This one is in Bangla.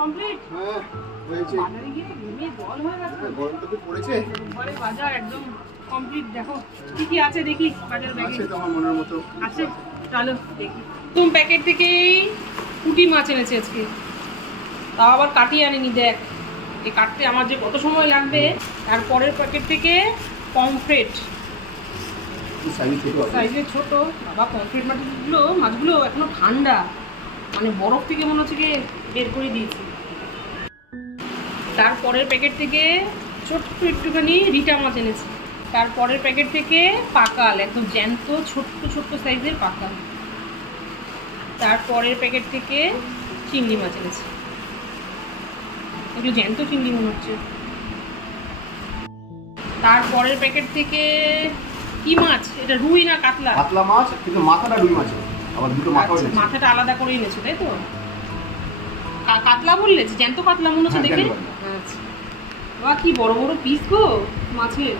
কমপ্লিট? হ্যাঁ হয়েছে। বাজারে গিয়ে ঘুমিয়ে জল হয়ে গেছে। গরমটা তো পড়েছে। রোববারে বাজার একদম কমপ্লিট। দেখো কি কি আছে দেখি বাজার ব্যাগে। আছে তো আমার মনের মতো। আছে, চলো দেখি। প্রথম প্যাকেট থেকেই পুঁটি মাছ এনেছে আজকে, তাও আবার কাটিয়ে আনিনি। দেখ এই কাটতে আমার যে কত সময় লাগবে। তারপরের প্যাকেট থেকে পমফ্রেট, সাইজে ছোট। বাবা পমফ্রেট মাছগুলো এখনো ঠান্ডা, মানে বরফ থেকে মনে হচ্ছে কি বের করে দিয়েছি। তারপরের প্যাকেট থেকে ছোট্ট একটুখানি রিটা মাছ এনেছি। তারপরের প্যাকেট থেকে পাকাল, একদম জ্যান্ত ছোট্ট ছোট্ট সাইজের পাকাল। তারপরের প্যাকেট থেকে চিংড়ি মাছ এনেছি, একটু জ্যান্ত চিংড়ি মনে হচ্ছে। তারপরের প্যাকেট থেকে কি মাছ এটা, রুই না কাতলা? কাতলা মাছ, কিন্তু মাথাটা রুই মাছ, আবার দুটো মাথা আচ্ছা, আছে। মাথাটা আলাদা করে এনেছে তাই তো? কাতলা বললে, জ্যান্ত কাতলা মনে হচ্ছে দেখে। আচ্ছা বাবা, কি বড় বড় পিস গো মাছের।